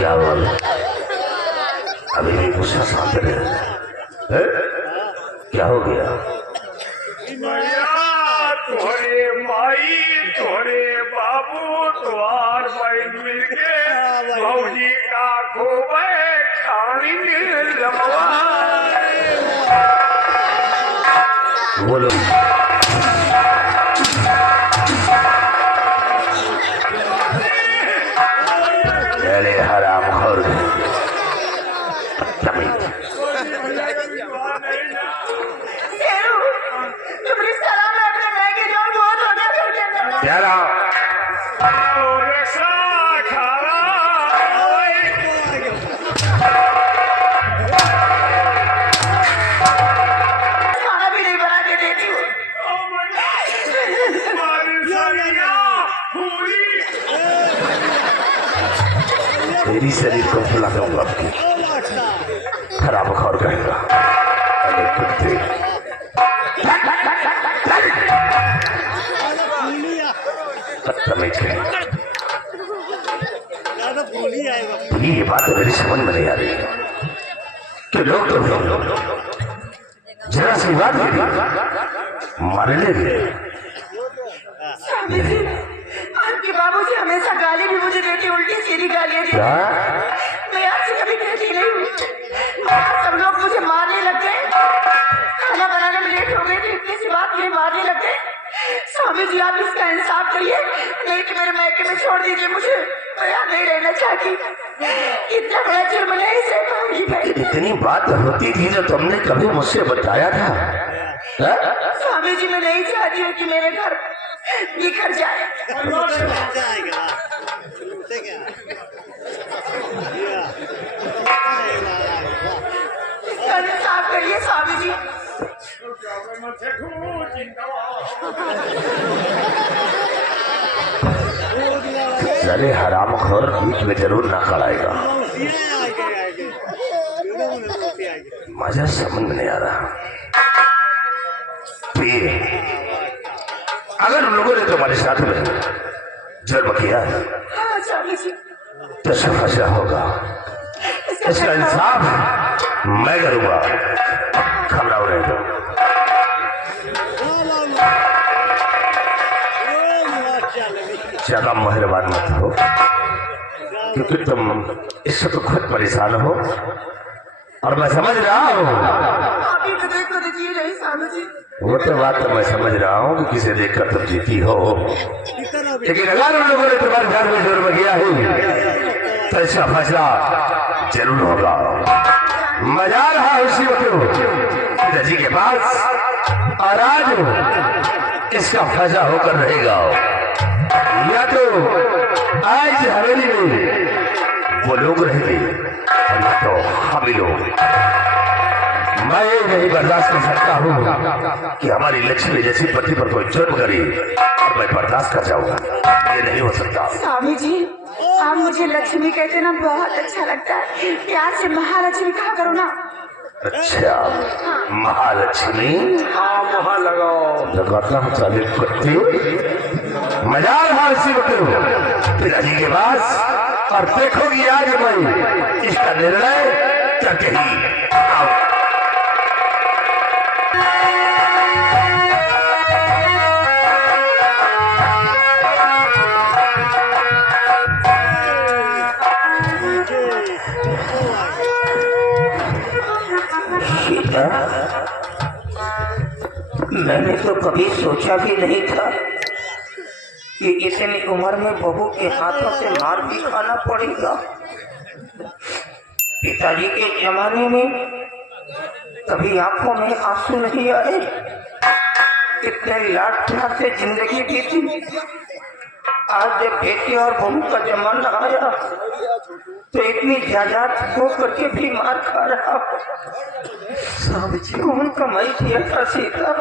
क्या बोल अभी भी गुस्सा शांत रहे? क्या हो गया? तोहरे माई तोहरे बाबू तुहार बहन मिलके भौजी का खोबे खानी रमवा। बोलो अरे हराम खोर प्यारा खाना भी नहीं बना के देती हूँ। तेरी शरीर को फुला दूंगा खराब खौर कहेगा। अरे कुत्ते ये बात मेरी समझ में नहीं आ रही कि लोग तो जरा सी बात मारे ले। आपके बाबूजी हमेशा गाली भी मुझे देती, उल्टी सीधी गालियाँ देती। मैं आपसे कभी कहती नहीं हूँ। सब लोग मुझे मारने लग गए, खाना बनाने में लेट हो गई थी, इतनी सी बात मुझे मारने लग गए। स्वामी जी आप इसका इंसाफ करिए, नहीं कि मेरे मायके में छोड़ दीजिए मुझे, मैं यहाँ नहीं रहना चाहती। इतना बड़ा जुर्म नहीं सह पाऊंगी मैं। इतनी बात होती थी जो तुमने कभी मुझसे बताया था? स्वामी जी मैं नहीं चाहती हूँ कि मेरे घर बिखर जाए। इसका इंसाफ करिए स्वामी जी। अरे हराम खोर बीच में जरूर ना खड़ाएगा। मजा समझ में नहीं आ रहा। अगर उन लोगों ने तुम्हारे साथ में जुर्म किया तो इसका फैसला होगा, इसका इंसाफ मैं करूंगा। घबराओ नहीं दो। ज्यादा मेहरबान मत हो क्योंकि तुम इससे तो खुद परेशान हो और मैं समझ रहा हूँ। वो तो बात तो मैं समझ रहा हूँ कि किसे देखकर तुम जीती हो, लेकिन अगर उन लोगों ने तुम्हारे घर में जुर्म किया है तो इसका फैसला जरूर होगा। मैं जा रहा हूँ उसी वक्त पिताजी के पास और आज इसका फैसला होकर रहेगा। या तो आज हवेली में वो लोग रहेंगे या तो हम ही लोग। मैं ये नहीं बर्दाश्त कर सकता हूँ कि हमारी लक्ष्मी जैसी पति पर कोई जुर्म करे और मैं बर्दाश्त कर जाऊंगा। ये नहीं हो सकता। स्वामी जी आप मुझे लक्ष्मी कहते ना बहुत अच्छा लगता है, प्यार से महालक्ष्मी कहा करो ना। अच्छा महालक्ष्मी? हाँ वहाँ लगाओ। लगाता हूँ चालीस कुत्ते। मजा रहा इसी वक्त पिताजी के पास और देखोगी आज मैं इसका निर्णय करके ही आओ। मैंने तो कभी सोचा भी नहीं था कि इतनी उम्र में बहू के हाथों से मार भी खाना पड़ेगा। पिताजी के जमाने में कभी आंखों में आंसू नहीं आए, कितने लाड प्यार से जिंदगी बीती। आज जब बेटी और बहू का जमाना आया तो इतनी जायदाद हो करके भी मार खा रहा। कौन कमाई किया था सीता?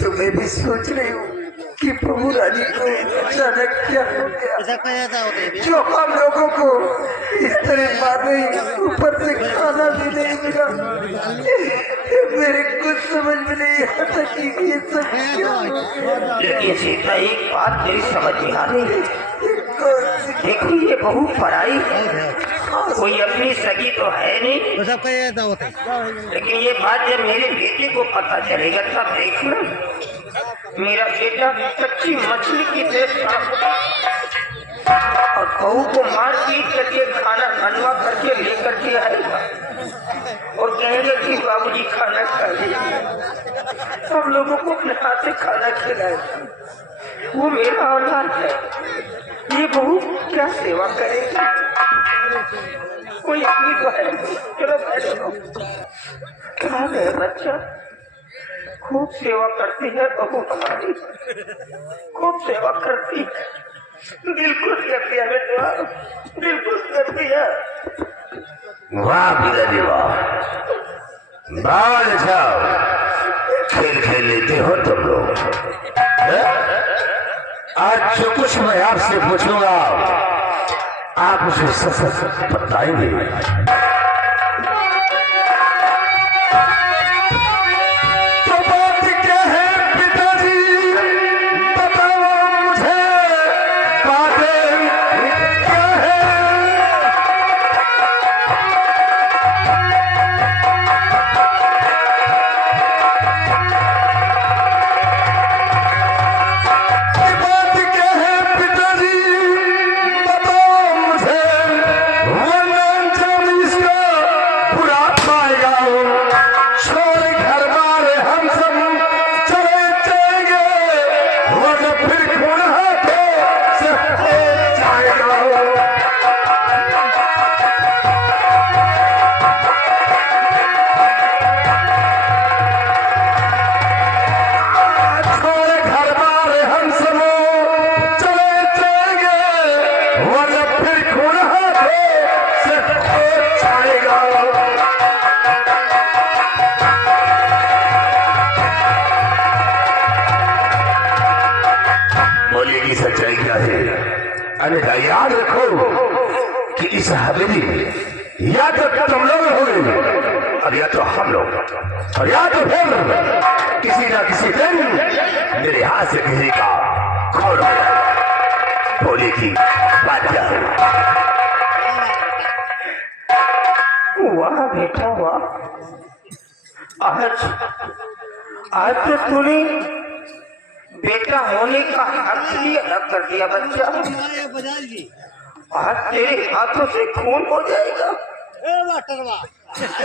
तो मैं भी सोच रही हूँ कि प्रभु रानी को अचानक क्या हो गया जो हम लोगों को इस तरह मारे, ऊपर से खाना भी नहीं मिला। मेरे कुछ समझ में नहीं आता कि ये सब क्या। लेकिन सीता एक बात मेरी समझ में आ रही है देखो ये बहू पराई है, कोई अपनी सगी तो है नहीं, लेकिन ये बात जब मेरे बेटे को पता चलेगा तब देखना मेरा बेटा कच्ची मछली की तरह और बहू को मार पीट करके खाना बनवा करके लेकर के आएगा और कहेंगे कि बाबूजी खाना खा लीजिए, सब लोगों को अपने हाथ से खाना खिलाएगा। वो मेरा औलाद है, ये बहू क्या सेवा करेगी? कोई अपनी तो है। चलो बैठो। कहाँ गए बच्चा? खूब सेवा करती है बहू हमारी, खूब सेवा करती है, दिल खुश करती है बेटा, दिल खुश करती है। वाह पिताजी वाह, बहुत अच्छा खेल खेल लेते हो तुम लोग। आज जो कुछ मैं आपसे पूछूंगा आप उसे सच बताएंगे। सच्चाई क्या है? अन्यथा याद रखो कि इस हवेली में या तो तुम लोग होंगे और या तो हम लोग, और या तो फिर किसी ना किसी दिन मेरे हाथ से किसी का खून हो जाएगा। बोले की बात क्या है? वाह बेटा वाह, आज तो तूने बेटा होने का हक ही अदा कर दिया बच्चा। आज तेरे हाथों से खून हो जाएगा।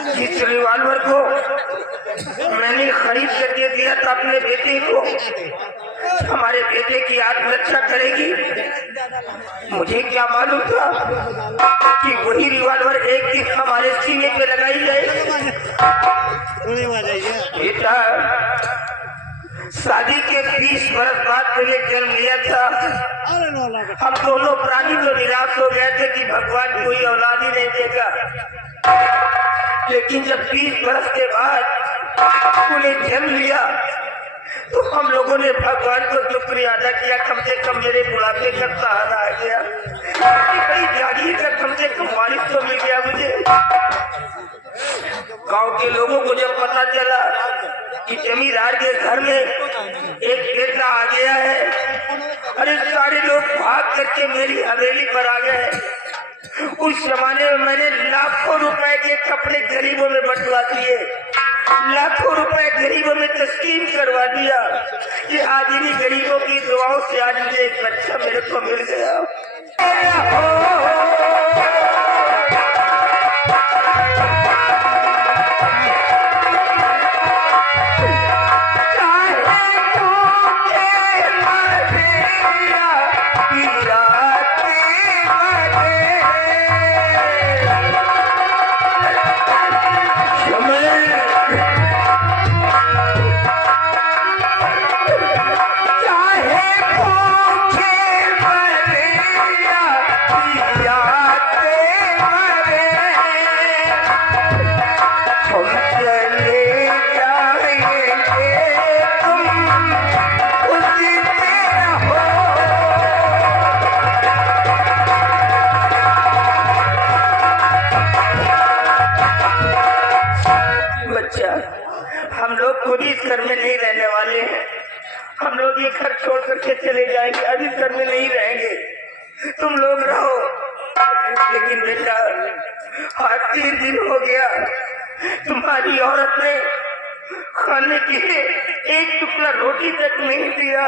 जिस रिवॉल्वर को मैंने खरीद करके दिया था अपने बेटे को, हमारे बेटे की आत्मरक्षा करेगी, मुझे क्या मालूम था कि वही रिवॉल्वर एक दिन हमारे सीने पे लगाई जाएगी। बेटा शादी के 20 वर्ष बाद मैंने जन्म लिया था। हम दोनों प्राणी तो निराश हो गए थे कि भगवान कोई औलाद ही नहीं देगा, लेकिन जब 20 वर्ष के बाद उन्हें जन्म लिया तो हम लोगों ने भगवान को शुक्रिया अदा किया, कम से कम मेरे बुढ़ापे का सहारा आ गया, कहीं जागीर का कम से कम वारिस तो मिल गया मुझे। गांव के लोगों को जब पता चला कि जमींदार के घर में एक बेटा आ गया है, अरे सारे लोग भाग करके मेरी हवेली पर आ गए। उस जमाने में मैंने लाखों रुपए के कपड़े गरीबों में बंटवा दिए, लाखों रुपए गरीबों में तस्कीम करवा दिया कि आज इन्हीं गरीबों की दुआओं से आज मुझे एक बच्चा मेरे को मिल गया। हम लोग खुद ही इस घर में नहीं रहने वाले हैं, हम लोग ये घर छोड़ करके चले जाएंगे, अभी घर में नहीं रहेंगे। तुम लोग रहो, लेकिन बेटा आज 3 दिन हो गया तुम्हारी औरत ने खाने के लिए एक टुकड़ा रोटी तक नहीं दिया।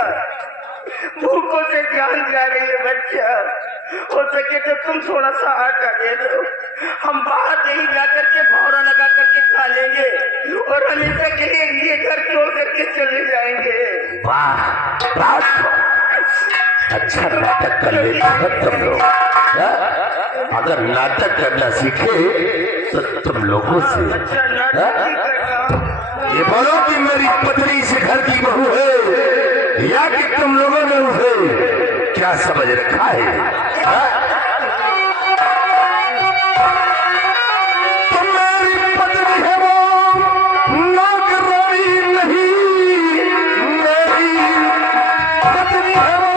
भूखों से जान जा रही है बच्चा। हो सके तो तुम थोड़ा सा आटा दे दो, हम बाहर नहीं जा करके भौरा लगा करके खा लेंगे और हमेशा के लिए ये घर छोड़ करके चले जाएंगे। वाह, अच्छा नाटक कर लेते हो तुम लोग। अगर नाटक करना सीखे तो तुम लोगों से ये बोलो कि मेरी पत्नी से घर की बहू है या कि तुम लोगों ने उसे क्या समझ रखा है? तो मेरी पत्नी है वो नौकरानी नहीं, मेरी पत्नी है वो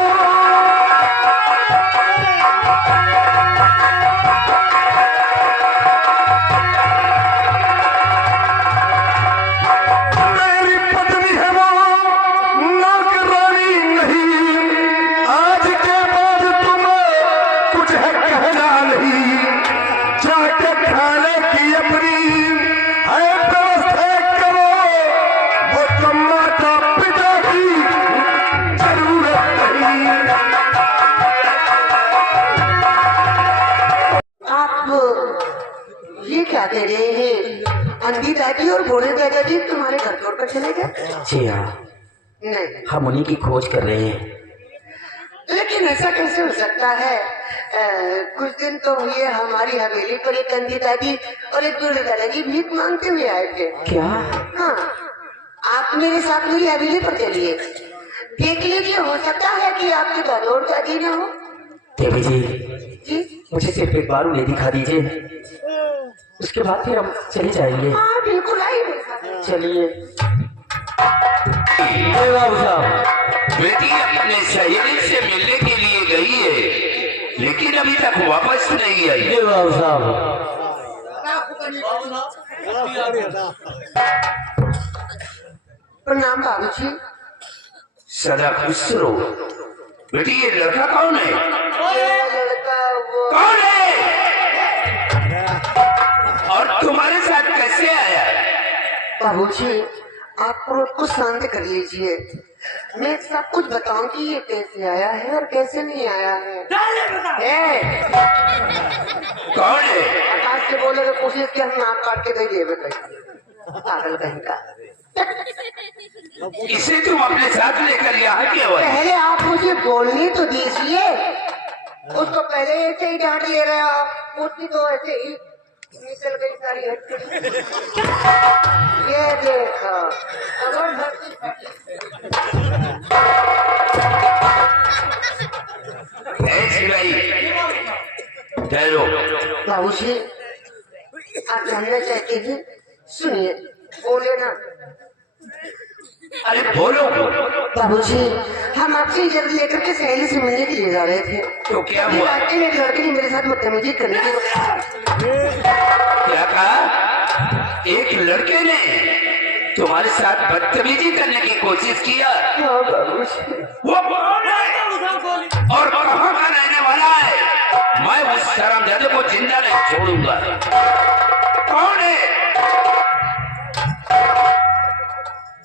दे रहे हैं। अंधी दादी और बूढ़े दादाजी तुम्हारे घर छोड़कर चले गए? जी हाँ, नहीं, हम उन्हीं की खोज कर रहे हैं। लेकिन ऐसा कैसे हो सकता है? कुछ दिन तो हुए हमारी हवेली पर एक अंधी दादी और एक बूढ़े दादाजी भीख मांगते हुए आए थे। क्या? हाँ, आप मेरे साथ मेरी हवेली पर चलिए, देख लीजिए, हो सकता है कि आपके दादा और दादी न हो। देवी जी, जी मुझे सिर्फ एक बार उन्हें दिखा दीजिए, उसके बाद फिर हम चले जाएंगे। हाँ बिल्कुल, आइए। चलिए। बाबू साहब, बेटी अपने सहेली से मिलने के लिए गई है, लेकिन अभी तक वापस नहीं आई है। बाबू साहब, प्रणाम बाबूजी। सदा खुश रहो। बेटी ये लड़का कौन है? लड़का वो कौन है और तुम्हारे साथ कैसे आया? बाबूजी, आप क्रोध को शांत कर लीजिए, मैं सब कुछ बताऊंगी ये कैसे आया है और कैसे नहीं आया है। कौन है? आकाश से बोले तो कोशिश की हम नाक काट के दे देवे पागल कहीं का। इसे तुम अपने साथ लेकर यहाँ क्यों आए? पहले आप मुझे बोलने तो दीजिए। उसको पहले ऐसे ही डांट ले रहे हो, उसकी तो ऐसे ही निकल गई सारी हड्डी। ये देखो, चलो बाबूजी, आप जानना चाहते हैं? सुनिए, बोले ना। अरे बोलो। बाबूजी, हम आपसे इजाजत लेकर के सहेली से मिलने के लिए जा रहे थे, तो क्या अभी हुआ? रास्ते में एक लड़के ने मेरे साथ बदतमीजी करने की। क्या कहा? एक लड़के ने तुम्हारे साथ बदतमीजी करने की कोशिश किया? हाँ बाबूजी। वो कौन है और कहाँ का रहने वाला है? मैं उस शराबजादे को जिंदा नहीं छोड़ूंगा। कौन है?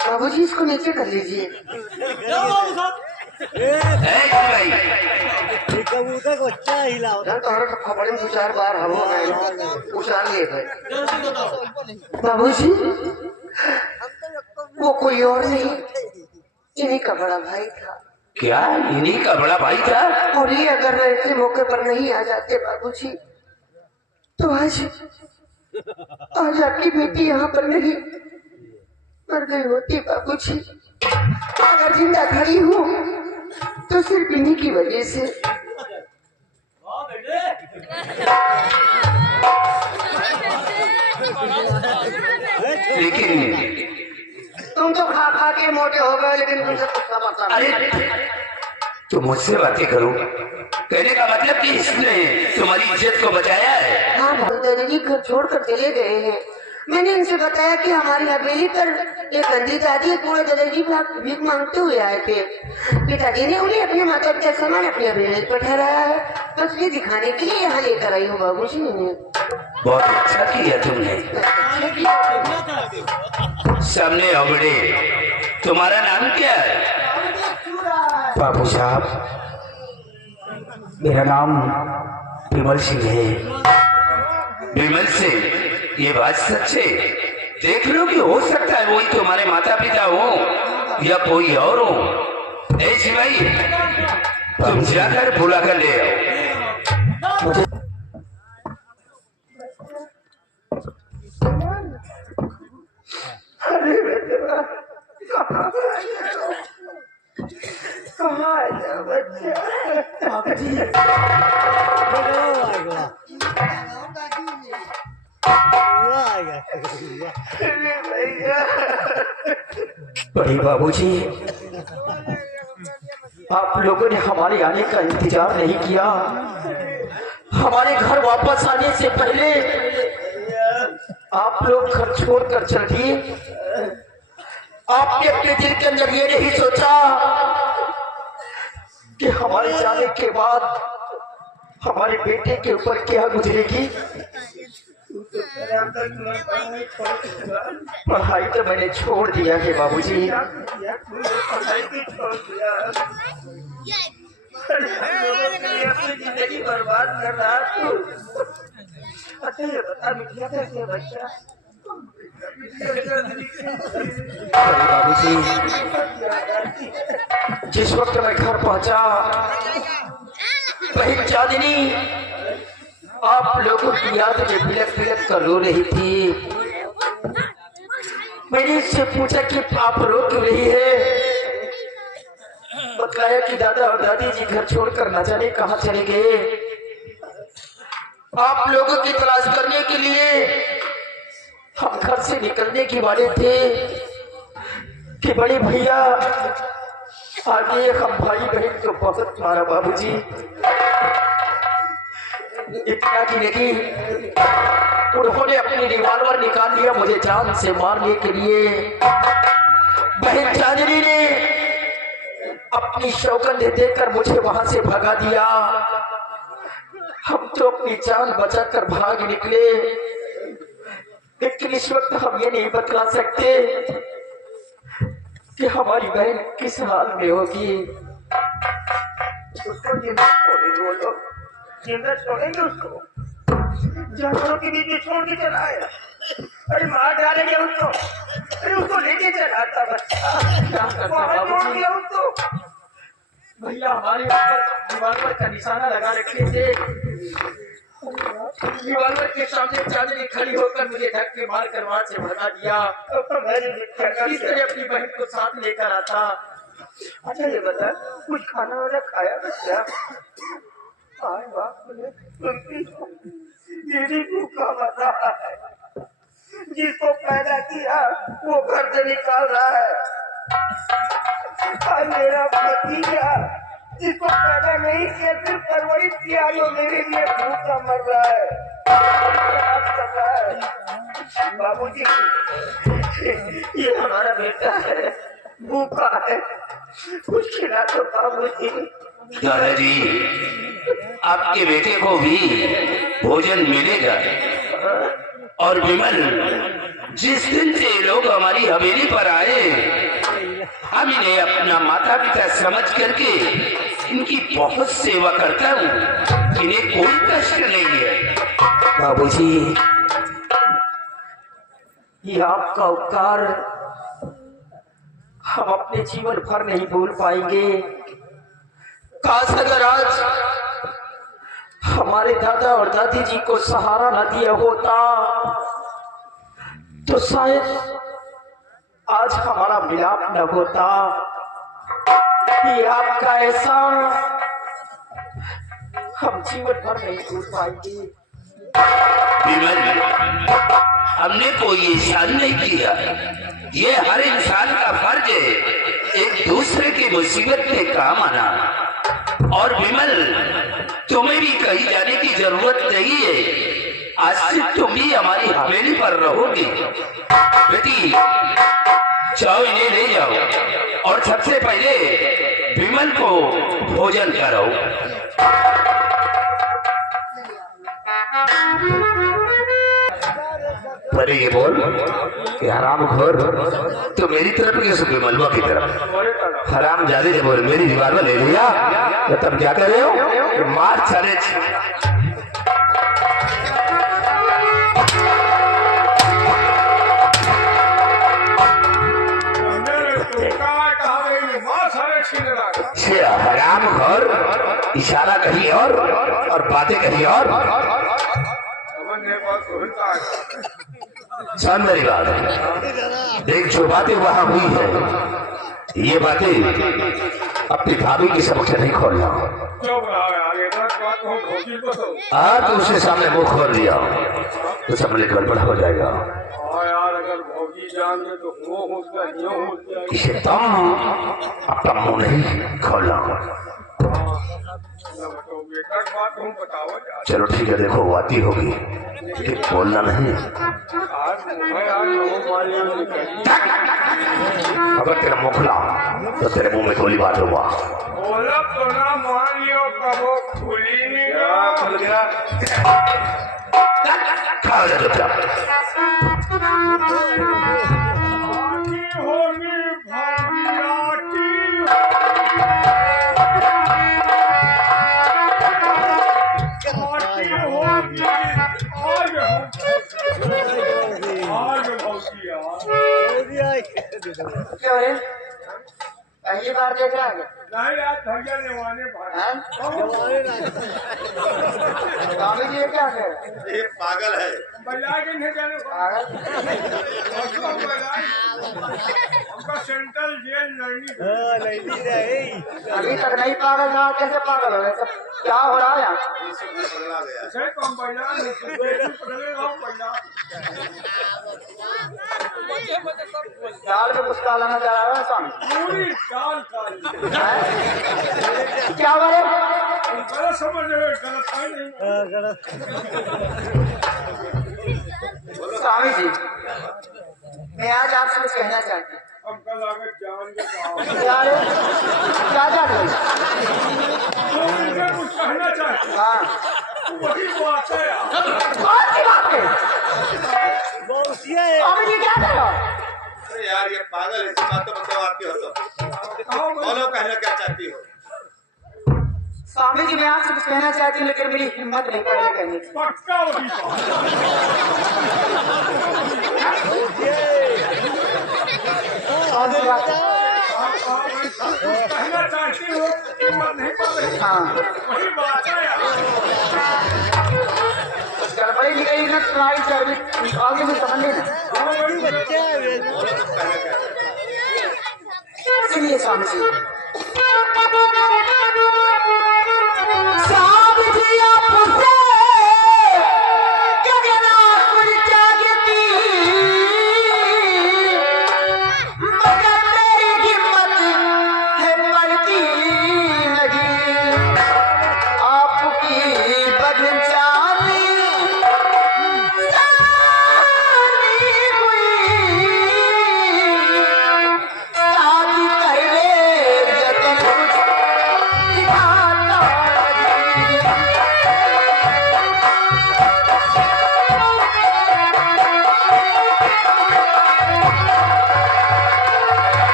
बाबूजी, इसको नीचे कर लीजिए। खबर में 2-4 बार हवा में उछाल लिए गए। बाबूजी, वो कोई और नहीं, इन्हीं का बड़ा भाई था। क्या इन्हीं का बड़ा भाई था? और ये अगर ऐसे मौके पर नहीं आ जाते बाबूजी, तो आज आपकी बेटी यहाँ पर नहीं मर गई होती बाबूजी। अगर जिंदा खड़ी हूँ तो सिर्फ इन्हीं की वजह से। लेकिन तुम तो खा खा के मोटे हो गए, लेकिन तुमसे कुछ का मतलब अरे नहीं। तुम मुझसे बातें करो, कहने का मतलब कि इसने तुम्हारी इज्जत को बचाया है। हाँ दादाजी घर छोड़ कर चले गए हैं, मैंने इनसे बताया कि हमारी हवेली पर एक गंदी दादी एक बूढ़े दादाजी भीख मांगते हुए आए थे। पिताजी ने उन्हें अपने माता पिता समान अपनी हवेली पर ठहराया है, बस ये दिखाने के लिए यहाँ लेकर आई हूँ बाबूजी। बहुत अच्छा किया तुमने। सामने आओ बड़े, तुम्हारा नाम क्या है? बाबू साहब, मेरा नाम विमल सिंह है। विमल सिंह, ये बात सच है? देख लो कि हो सकता है वही तुम्हारे माता पिता हो या कोई और हो। ए शिवाई, तुम जाकर बुला कर ले आओ। मुझे अरे बेटा कहाँ आया बच्चा? अरे भैया, बड़े बाबूजी, आप लोगों ने हमारे आने का इंतजार नहीं किया। हमारे घर वापस आने से पहले आप लोग घर छोड़कर चल दिए। आपने अपने दिल के अंदर ये नहीं सोचा कि हमारे जाने के बाद हमारे बेटे के ऊपर क्या गुजरेगी। पढ़ाई तो मैंने छोड़ दिया है बाबूजी। जिंदगी बर्बाद कर रहा तू। अच्छा ये बता बिटिया कैसे बच्चा? बाबूजी, जिस वक्त मैं घर पहुंचा, बहन चांदनी आप लोगों की याद में बिलक बिलक कर रो रही थी। मैंने इससे पूछा कि आप रो क्यों रही है? बताया कि दादा और दादी जी घर छोड़कर न जाने कहाँ चले गए। आप लोगों की तलाश करने के लिए हम घर से निकलने की वाले थे कि बड़े भैया आगे हम भाई बहन को बहुत मारा बाबूजी। इतना कि नहीं, उन्होंने अपनी रिवॉल्वर निकाल लिया मुझे जान से मारने के लिए। बहन चांदनी ने अपनी शौकत देकर मुझे वहां से भगा दिया। हम तो अपनी जान बचाकर भाग निकले, लेकिन इस वक्त हम ये नहीं बतला सकते कि हमारी बहन किस हाल में होगी। उसको जिंदा बोलो, जिंदा छोड़ेंगे उसको? जानवरों के बीच में छोड़ के चला आया। अरे मार डालेंगे उसको। अरे उसको लेके चला था बच्चा, वहां छोड़ दिया उसको। भैया हमारे ऊपर रिवॉल्वर का निशाना लगा रखे थे। रिवॉल्वर के सामने चांदनी खड़ी होकर मुझे धक्के मार कर वहां से भगा दिया। इस तरह अपनी बहन को साथ लेकर आता। अच्छा ये बता, कुछ खाना वाला खाया बच्चा? आए बाप ने मेरी भूखा मर रहा है। जिसको पैदा किया वो घर से निकाल रहा है। और मेरा भतीजा जिसको पैदा नहीं किया सिर्फ परवरिश किया, जो मेरे लिए भूखा मर रहा है। बाबूजी, ये हमारा बेटा है, भूखा है, कुछ खिला दो बाबूजी। दादाजी, आपके बेटे को भी भोजन मिलेगा। और विमल, जिस दिन से लोग हमारी हवेली पर आए, हम इन्हें अपना माता पिता समझ करके इनकी बहुत सेवा करता हूँ। इन्हें कोई कष्ट नहीं है। बाबूजी, ये आपका उपकार हम अपने जीवन भर नहीं भूल पाएंगे। काश अगर आज हमारे दादा और दादी जी को सहारा न दिया होता तो शायद आज हमारा मिलाप न होता। ये आपका एहसान हम जीवन भर नहीं भूल पाएंगे। विमल, हमने कोई एहसान नहीं किया। ये हर इंसान का फर्ज है एक दूसरे की मुसीबत में काम आना। और विमल, तुम्हें भी कहीं जाने की जरूरत नहीं है। आज से तुम ही हमारी हवेली पर रहोगी। बेटी जाओ, इन्हें ले जाओ और सबसे पहले विमल को भोजन कराओ। परे ये बोल कि हराम खोर तो मेरी तरफ की सुबह मलबा की तरफ हराम जादे जब मेरी दीवार में ले लिया तो तब क्या कर रहे हो कि मार चले। हराम खोर इशारा कहीं और बातें कहीं और। सौंदर्य बात है, देख जो बातें वहां हुई है ये बातें अपनी भाभी के समक्ष नहीं खोलना। तो उसके सामने मुंह खोल दिया तो समझ गड़बड़ हो जाएगा। इसे तुम अपना मुंह नहीं खोलना। चलो ठीक है, देखो बाती होगी लेकिन बोलना नहीं। अगर तेरा मुंह खुला तो तेरे मुंह में गोली बात होगा। तो ना मान लियो कबो खुली नहीं खा जा चुपचाप। क्यों है? पहली बार देख रहा है? नहीं यार, भैया नेवाने भाई। स्वामी जी ये क्या कह रहे हैं? ये पागल है। बजा के नहीं जाने पागल? हमका सेंट्रल जेल नहीं अभी तक नहीं पागल था, कैसे पागल हो गए? सब क्या हो रहा है यहाँ? कम दाल में कुछ डालना चाह रहा है स्वामी? पूरी चाल काली। क्या बोले? गलत समझ रहे हो, गलत है नहीं। स्वामी जी मैं आज आपसे कुछ कहना चाहती हूँ। अब कल आगे जान के कहा क्या रे? क्या चाहते हो? मुझे कुछ कहना चाहिए। हाँ वही बात है यार। कौन सी बात है? स्वामी जी क्या कह रहे हो? अरे यार ये पागल है, इसी बात तो बताओ आपकी हो तो बोलो, कहना क्या चाहती हो? स्वामी जी मैं आपसे कुछ कहना चाहती हूँ लेकिन मेरी हिम्मत नहीं पड़ रही कहने की। पक्का वही कौन सी बात है? कहना चाहती हो, हिम्मत नहीं पड़ रही। हाँ वही बात है यार। गड़बड़ी निकली ना तुम्हारी सर्विस आगे भी समझ लेना। सुनिए स्वामी जी। स्वामी जी आपसे कहना कुछ चाहती मगर मेरी हिम्मत है पड़ती नहीं। आपकी बदचाली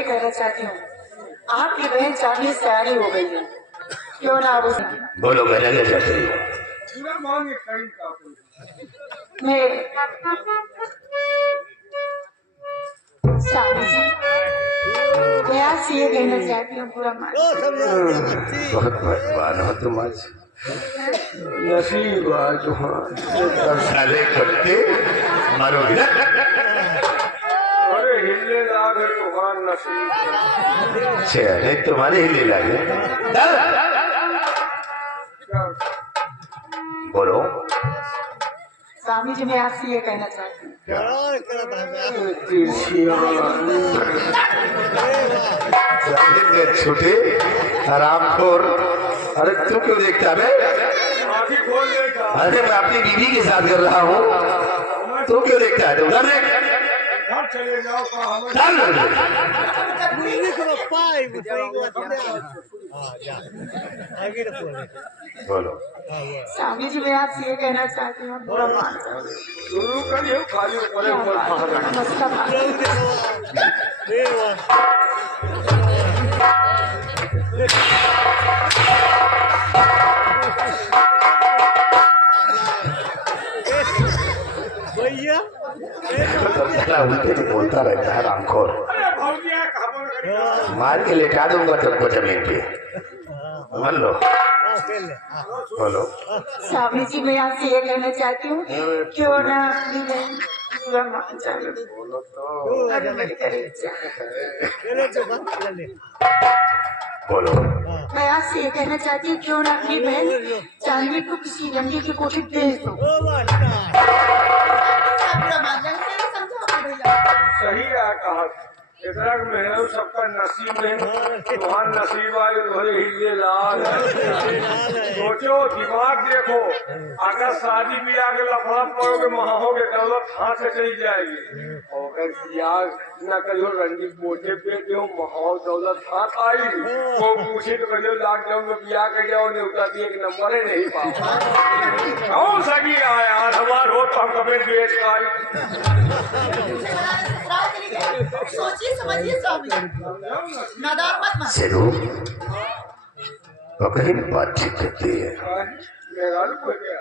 कहना चाहती हूँ आपकी बहन चांदनी सयानी हो गई है, क्यों ना आप उसे बोलो कहना क्या चाहते हो? पूरा मांगे कहीं का स्वामी जी मैं आपसे ये कहना चाहती हूँ पूरा मान। बहुत भगवान हो तुम आज। नसीब आज साले कट्टे मारोगे ना। अरे हिले लागे तुम्हार नसीब। चेहरे तुम्हारे हिले लागे। बोलो स्वामी जी मैं आपसे ये कहना चाहती हूँ छोटे हरामखोर अरे तू क्यों देखता बे? आँखें खोल लेगा। अरे मैं अपनी बीवी के साथ कर रहा हूँ, तू क्यों देखता है? उधर देख, घर चले जाओ कहाँ हमें चल। बोलो। स्वामी जी मैं आपसे ये कहना चाहती हूँ बुरा मान जाओ। शुरू करिए खाली ऊपर ऊपर बाहर नमस्कार। उल्टे भी बोलता रहता है रामखोर। अरे भौजी है कहाँ पर करेगा? मार के लेटा दूंगा तुमको जमीन पे। मान लो, बोलो। स्वामी जी मैं आपसे ये कहना चाहती हूँ क्यों ना अपनी बहन बुरा मान जाओ। अरे मेरी गरीब जान। बोलो। मैं आपसे ये कहना चाहती हूँ क्यों ना अपनी बहन चांदनी को किसी रंगे की कोठी भेज दो। सही है कहा। इतना मेहनत सबका नसीब नहीं, तुम्हारा नसीब आए तुम्हारे हिले लाल है। सोचो दिमाग देखो, अगर शादी ब्याह के लफड़ा पड़ोगे महाओगे दौलत हाथ से चली जाएगी। और अगर ब्याह न करो रंगी बोझे पे दो महाओ दौलत हाथ आई, वो पूछे तो कहो लॉकडाउन में ब्याह कर जाओ नहीं उतारती एक नंबर ही नहीं पाओ। कौन सगी आया हमार हो तो हम कभी बेच का सोचिए समझिए स्वामी नादान मत मान। सेरू, बकरी बातचीत करती है। मेरा को गया